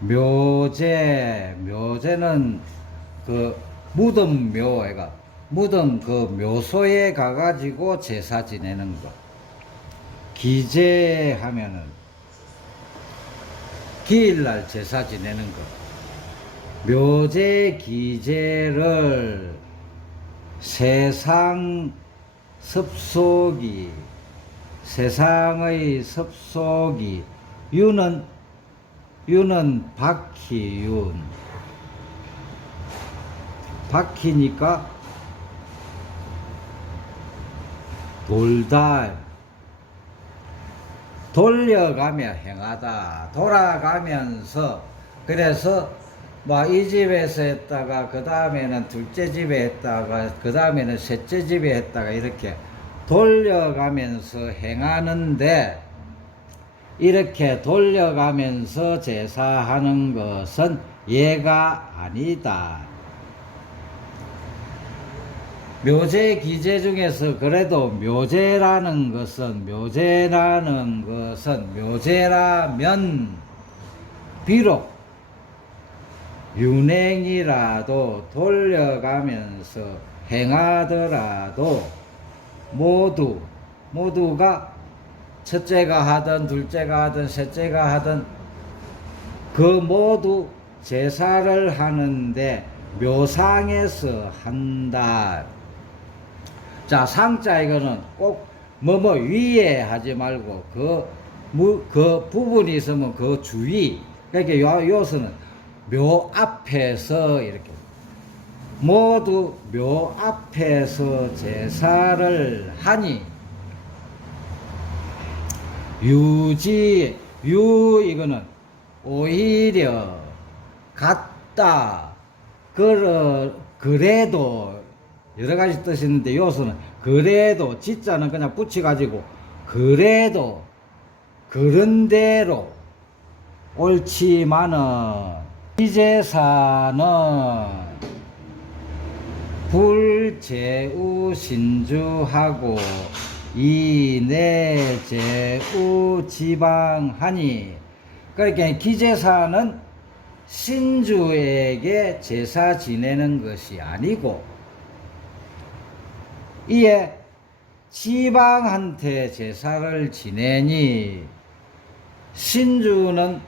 묘제, 묘제는 그 무덤 묘애가 무덤 그 묘소에 가가지고 제사 지내는 거. 기제 하면은 기일날 제사 지내는 거. 묘제 기제를 세상 섭속이 세상의 섭속이 유는 유는 박희윤. 박희니까 돌다 돌려가며 행하다. 돌아가면서 그래서 뭐 이 집에서 했다가 그 다음에는 둘째 집에 했다가 그 다음에는 셋째 집에 했다가 이렇게 돌려가면서 행하는데 이렇게 돌려가면서 제사하는 것은 예가 아니다. 묘제 기제 중에서 그래도 묘제라는 것은 묘제라는 것은 묘제라면 비록 윤행이라도 돌려가면서 행하더라도 모두 모두가 첫째가 하든 둘째가 하든 셋째가 하든 그 모두 제사를 하는데 묘상에서 한다. 자, 상자 이거는 꼭 뭐뭐 위에 하지 말고 그, 무, 그 부분이 있으면 그 주위. 그러니까 요, 요서는 묘 앞에서 이렇게 모두 묘 앞에서 제사를 하니 유지 유 이거는 오히려 같다. 그러, 그래도 여러 가지 뜻이 있는데 요소는 그래도 지자는 그냥 붙여 가지고 그래도 그런대로 옳지만은 이 제사는 불제우 신주하고 이내 제우 지방하니. 그러니까 기제사는 신주에게 제사 지내는 것이 아니고 이에 지방한테 제사를 지내니 신주는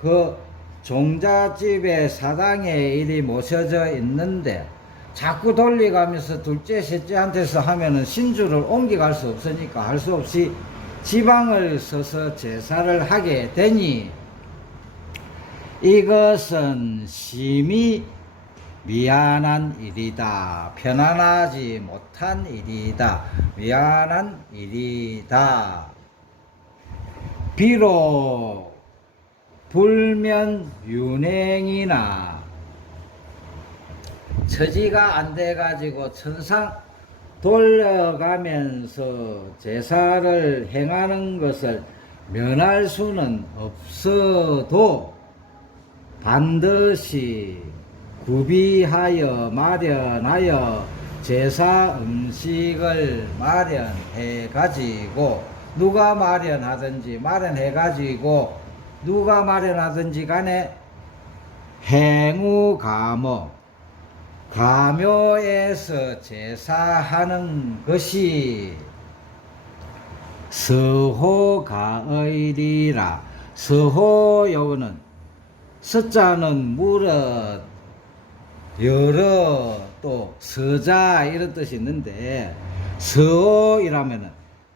그 종자집에 사당에 일이 모셔져 있는데 자꾸 돌려가면서 둘째, 셋째한테서 하면은 신주를 옮겨갈 수 없으니까 할 수 없이 지방을 써서 제사를 하게 되니 이것은 심히 미안한 일이다. 편안하지 못한 일이다. 미안한 일이다. 비록 불면 윤행이나 처지가 안 돼가지고 천상 돌려가면서 제사를 행하는 것을 면할 수는 없어도 반드시 구비하여 마련하여 제사 음식을 마련해 가지고 누가 마련하든지 마련해 가지고 누가 마련하든지 간에 행우 감어 가묘에서 제사하는 것이 서호가의리라. 서호 요거는 서자는 무릇 여러 또 서자 이런 뜻이 있는데 서호이라면은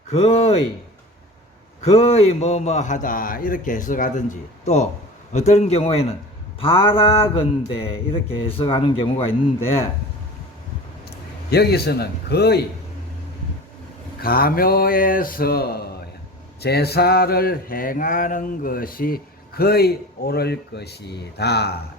거의 거의 뭐뭐 하다 이렇게 해석하든지 또 어떤 경우에는 바라건대 이렇게 해석하는 경우가 있는데 여기서는 거의 가묘에서 제사를 행하는 것이 거의 옳을 것이다.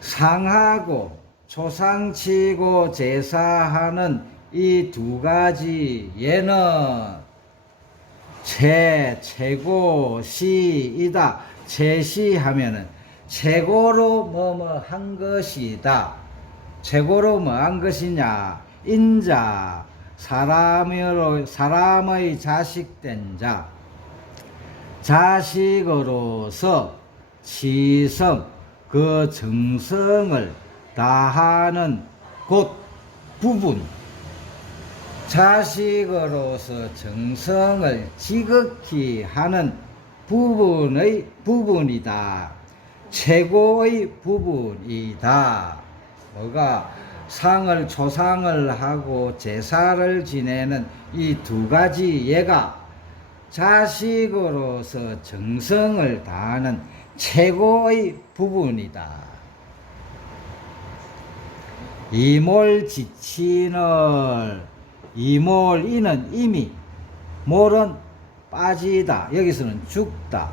상하고 초상치고 제사하는 이 두 가지 예는 최, 최고, 시이다. 최시하면은 최고로 뭐 뭐 한 것이다. 최고로 뭐 한 것이냐? 인자, 사람으로, 사람의 자식된 자. 자식으로서 치성 그 정성을 다하는 곳 부분 자식으로서 정성을 지극히 하는 부분의 부분이다. 최고의 부분이다. 뭐가 상을 초상을 하고 제사를 지내는 이 두 가지 예가 자식으로서 정성을 다하는 최고의 부분이다. 이몰지친을 이몰 이는 이미 몰은 빠지다. 여기서는 죽다.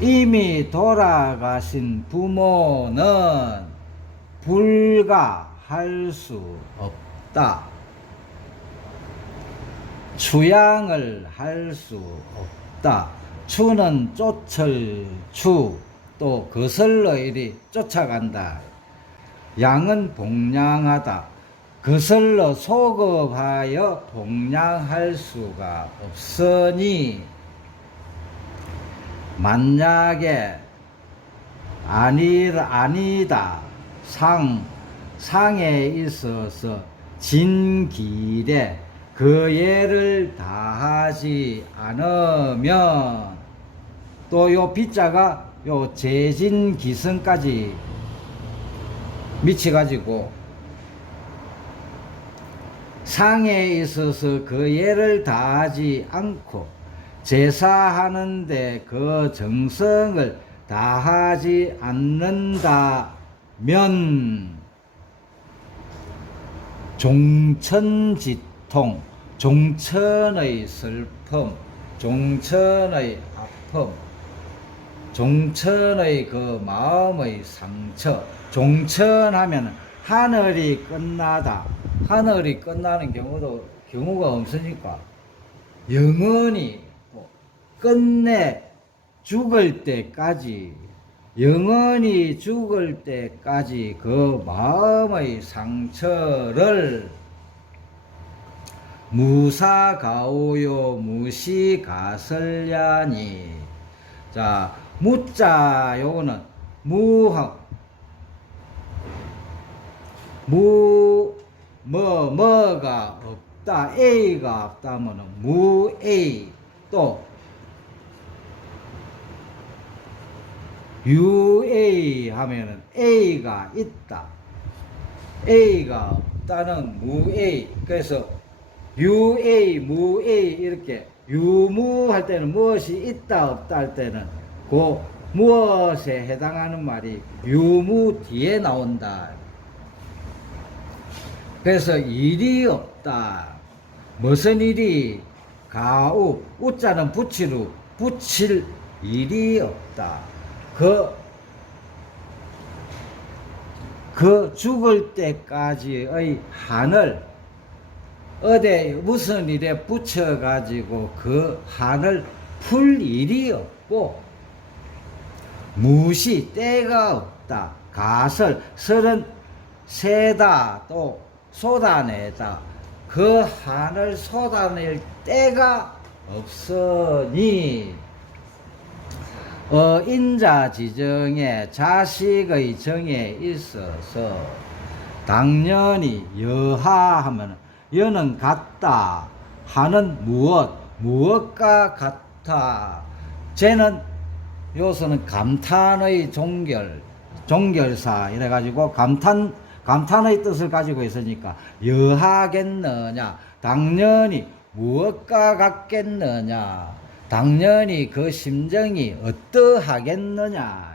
이미 돌아가신 부모는 불가할 수 없다. 추양을 할 수 없다. 추는 쫓을 추또 거슬러 이리 쫓아간다. 양은 복량하다. 거슬러 소급하여 복량할 수가 없으니 만약에 아니 아니다. 상 상에 있어서 진 길에 그 예를 다하지 않으면 또요 비자가 요 재진 기성까지 미쳐가지고 상에 있어서 그 예를 다하지 않고 제사하는데 그 정성을 다하지 않는다면 종천지통 종천의 슬픔 종천의 아픔 종천의 그 마음의 상처 종천하면 하늘이 끝나다. 하늘이 끝나는 경우도 경우가 없으니까 영원히 뭐 끝내 죽을 때까지 영원히 죽을 때까지 그 마음의 상처를 무사가오요 무시가설ля니. 자 무자 요거는 무하 무, 뭐, 뭐가 없다, A가 없다면은 무 A, 또, UA 하면은 A가 있다. A가 없다는 무 A. 그래서 UA, 무 A 이렇게 유무 할 때는 무엇이 있다, 없다 할 때는 그 무엇에 해당하는 말이 유무 뒤에 나온다. 그래서 일이 없다. 무슨 일이 가우 우자는 붙이루 붙일 일이 없다. 그, 그 죽을 때까지의 한을 어디 무슨 일에 붙여가지고 그 한을 풀 일이 없고 무시 때가 없다. 가설 설은 세다 또 쏟아내다. 그 한을 쏟아낼 때가 없으니 어, 인자 지정에 자식의 정에 있어서 당연히 여하하면 여는 같다 하는 무엇 무엇과 같아 쟤는 요서는 감탄의 종결 종결사 이래 가지고 감탄 감탄의 뜻을 가지고 있으니까 여하겠느냐? 당연히 무엇과 같겠느냐? 당연히 그 심정이 어떠하겠느냐